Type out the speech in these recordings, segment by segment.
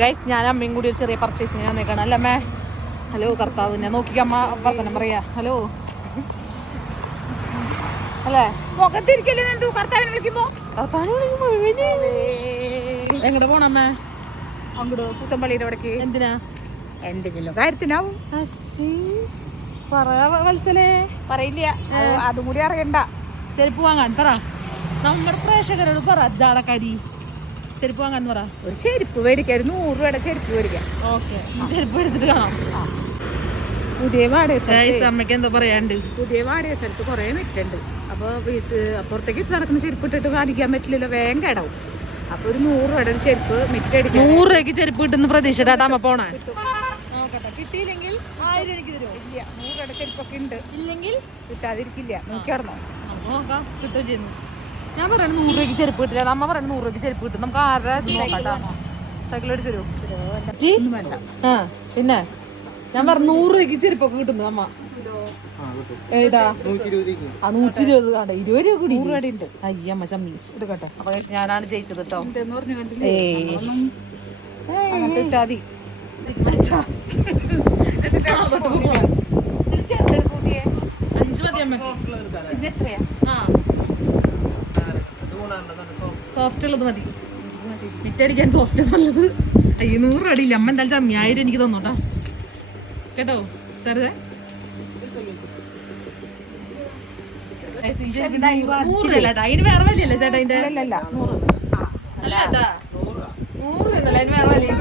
Guys ഞാൻ അമ്മയും കൂടി ഒരു ചെറിയ പർച്ചേസിങ് ഞാൻ നിൽക്കണം അല്ലേ അമ്മേ? ഹലോ കർത്താവിനെ നോക്കിക്ക അമ്മ വർത്തനം പറയാ. ഹലോ അല്ലേ? മുഖത്തിരിക്കല്ലേ കർത്താവിനെ വിളിക്കുമ്പോ എങ്ങടെ പോണമ്മേ? അങ്ങോട്ട് പുത്തമ്പള്ളിയുടെ അവിടേക്ക്. എന്തിനാ? എന്തെങ്കിലും കാര്യത്തിനാവും. പറയാ വത്സലേ. പറയില്ല, അതും കൂടി അറിയണ്ട. ചെരുപ്പ് വാങ്ങാൻ പറ, നമ്മുടെ പ്രേക്ഷകരോട് പറ. ജാടക്കാരി ചെരുപ്പ് വാങ്ങാൻ പറ. ഒരു ചെരുപ്പ് മേടിക്കാം, ഒരു 100 രൂപയുടെ ചെരുപ്പ് മേടിക്കാം. ഓക്കെ, ചെരുപ്പ് മേടിച്ചിട്ട് കാണാം. പുതിയ വാടക അമ്മയ്ക്ക് എന്തോ പറയാണ്ട്. പുതിയ വാടക സ്ഥലത്ത് കുറേ മിറ്റുണ്ട്. അപ്പോൾ അപ്പുറത്തേക്ക് നടക്കുന്ന ചെരുപ്പ് ഇട്ടിട്ട് കാണിക്കാൻ പറ്റില്ലല്ലോ, വേഗം കേടാവും. അപ്പോൾ ഒരു 100 രൂപയുടെ ഒരു ചെരുപ്പ് മിറ്റടിക്കാം. 100 രൂപയ്ക്ക് ചെരുപ്പ് കിട്ടുന്ന പ്രതീക്ഷ അമ്മ പോണേ. നോക്കട്ടെ, കിട്ടിയില്ലെങ്കിൽ 1000 എനിക്ക് തരുമോ? ഇല്ല, 100 രൂപയുടെ ചെരുപ്പൊക്കെ ഉണ്ട്. ഇല്ലെങ്കിൽ കിട്ടാതിരിക്കില്ല, നോക്കിയാർന്നോ? നമുക്ക് നോക്കാം, കിട്ടുകയും ചെയ്യുന്നു. ഞാൻ പറയുന്നത് 100 രൂപയ്ക്ക് ചെരുപ്പ് കിട്ടില്ല, നമ്മ പറയുന്നത് 100 രൂപയ്ക്ക് ചെരുപ്പ് കിട്ടും. നമുക്ക് ആരുടെ നോക്കാട്ടോ? സൈക്കിൾ അടിച്ചു തരുമോ? വേണ്ട. ആ പിന്നെ ഞാൻ പറഞ്ഞു 100 രൂപയ്ക്ക് ചെരുപ്പൊക്കെ കിട്ടുന്നു അമ്മ. ഏതാ? 120 കാണട്ടെ, 20 രൂപ കൂടി. 100 രൂപ ഉണ്ട്. അയ്യമ്മ ചമ്മി എടുക്കട്ടെ. അപ്പൊ ഞാനാണ് ജയിച്ചത് കേട്ടോ. കിട്ടാതി 5 മതി അമ്മക്ക്. എത്രയാ? സോഫ്റ്റ് ഉള്ളത് മതി. വിറ്റടിക്കാൻ സോഫ്റ്റ് നല്ലത്. 100 രൂപ ഇല്ല അമ്മ. എന്തായാലും ചമ്മി 1000 എനിക്ക് തന്നോട്ടാ കേട്ടോ. സാറേ അതിന് വേറെ വലിയല്ലേ ചേട്ടാ? അതിന്റെ 100 അല്ല ചേട്ടാ, 100 എന്നല്ല, അതിന് വേറെ വലിയ.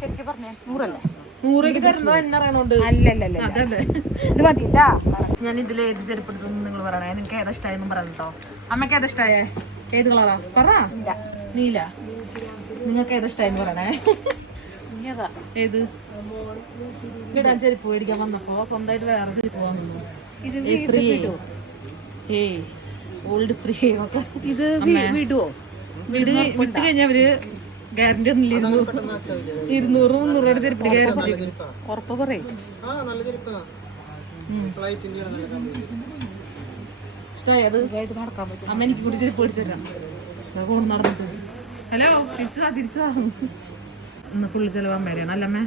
ശരിക്കും പറഞ്ഞേ 100 അല്ല. 100 രൂപയ്ക്ക് തരുന്നത് എന്നെ അറിയണോണ്ട്. അല്ലല്ല, അതെ ഇത് മതി. ഇതാ ഞാൻ ഇതിൽ ഏത് ചെരുപ്പെടുത്തെന്ന് നിങ്ങൾ പറയണേ. നിങ്ങൾക്ക് ഏതാ ഇഷ്ടമായെന്നും പറയണം കേട്ടോ. അമ്മയ്ക്ക് ഏതാ ഇഷ്ടമായേ? ഏത് കളറാ പറ. നീല. നിങ്ങൾക്ക് ഏതാ ഇഷ്ടമായെന്ന് പറയണേ. ഏത് ഇടാൻ ചെരുപ്പ് മേടിക്കാൻ വന്നപ്പോ സ്വന്തമായിട്ട് വേറെ ചെരുപ്പ് വാങ്ങുന്നു. സ്ത്രീ ഓൾഡ് സ്ത്രീ ഇത് വിടുവോ? വിട്ട് കഴിഞ്ഞാൽ അവര് ഗ്യാരണ്ടി ഒന്നുമില്ല. 200-300 രൂപയുടെ ചെരുപ്പിന് ഗ്യാരണ്ടി. ഉറപ്പ് പറയും. ഇഷ്ടമായത് നടക്കാൻ പറ്റും. അമ്മ എനിക്ക് കൂടി ചെരുപ്പ് മേടിച്ചേക്കാം. കൊണ്ട് നടന്നിട്ട്. ഹലോ തിരിച്ചു വാ. ഇന്ന് ഫുള്ള് ചെലവ് അമ്മേരെയാണ് അല്ല അമ്മേ?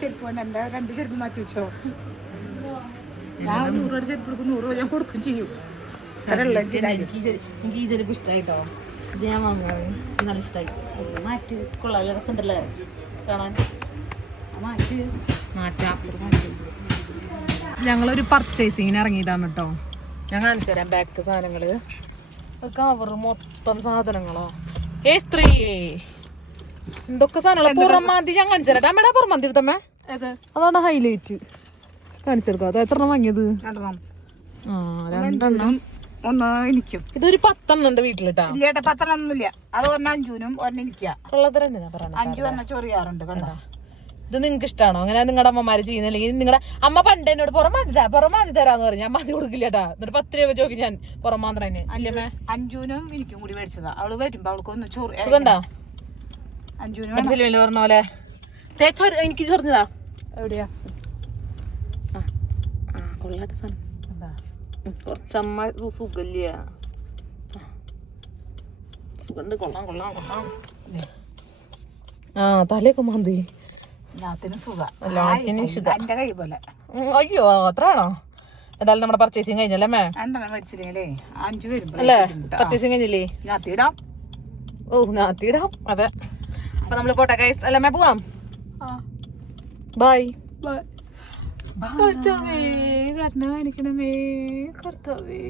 ചെരുപ്പ് കൊണ്ട് എന്റെ 2 ചെരുപ്പ് മാറ്റി വെച്ചോ. ഞാൻ 100 രൂപയുടെ ചെരുപ്പ് കൊടുക്കും, 100 രൂപ ഞാൻ കൊടുക്കും ചെയ്യും. എനിക്ക് ഈ ചെരുപ്പ് ഇഷ്ടമായിട്ടോ. ഇത് ഞാൻ വാങ്ങാറ്. നല്ല ഇഷ്ടമായി. മാറ്റി കൊള്ളാം, രസമുണ്ടല്ലേ കാണാൻ. മാറ്റാം. ഞങ്ങളൊരു പർച്ചേസിങ്ങിന് ഇറങ്ങിയതാണ് കേട്ടോ. ഞാൻ കാണിച്ചു തരാം ബാക്ക് സാധനങ്ങള്. കവറ് മൊത്തം സാധനങ്ങളോ. സ്ത്രീയേ എന്തൊക്കെ സാധനങ്ങളോ. പുറമാന്തി ഞാൻ കാണിച്ചു തരാം. അമ്മയുടെ പുറമാന്തി എടുത്തമ്മേ. അതാണ് ഹൈലൈറ്റ്. കാണിച്ചെടുക്കാം. അത് 3 വാങ്ങിയത്? 2 ഒന്ന് എനിക്കും. ഇതൊരു 10 ഉണ്ട് വീട്ടിലിട്ടാ. ഇല്ലേട്ടാ, 10 ഒന്നുമില്ല. അത് 1 5-നും 1 എനിക്കാ. ഉള്ളതിന് എന്തിനാ പറയണേ? 5 വന്ന ചൊറിയാറുണ്ട് കണ്ട. ഇത് നിങ്ങൾക്ക് ഇഷ്ടമാണോ? അങ്ങനെ നിങ്ങളുടെ അമ്മമാര് ചെയ്യുന്നില്ലെങ്കിൽ നിങ്ങളുടെ അമ്മ പണ്ട് എന്നോട് പുറമാന്തി തരാന്ന് പറഞ്ഞു. ഞാൻ മതി കൊടുക്കില്ല കേട്ടാ. എന്നിട്ട് 10 രൂപ ചോദിക്കും ഞാൻ പുറമാന്ത്രന്. അല്ലേ 5-നും എനിക്കും കൂടി മേടിച്ചതാ. അവള് വരുമ്പോ അവൾക്കൊന്ന് ചൊറി. സുഖണ്ടാ? 5-നും പറഞ്ഞ പോലെ എനിക്ക് ചൊറിഞ്ഞതാ. എവിടെയാ? കൊള്ളാട്ട് സാധനം കുറച്ചമ്മ സുഖല്ല. സുഖണ്ട്. കൊള്ളാം. തലയൊക്കെ മാന്തി. എന്റെ കൈ പോലെ. അയ്യോ അത്രയാണോ? എന്തായാലും നമ്മുടെ പർച്ചേസിങ് കഴിഞ്ഞല്ലേ അമ്മേ? 2 മേടിച്ചില്ലേ 5 വരും അല്ലേ? പർച്ചേസിങ് കഴിഞ്ഞില്ലേ? ഞാത്തിടാം. ഞാത്തിടാം. അതെ. അപ്പൊ നമ്മള് പോട്ടെ ഗൈസ്. അല്ലേ അമ്മേ? പോവാം. ബൈ. കർത്താവേ, കരുണ കാണിക്കണമേ കർത്താവേ.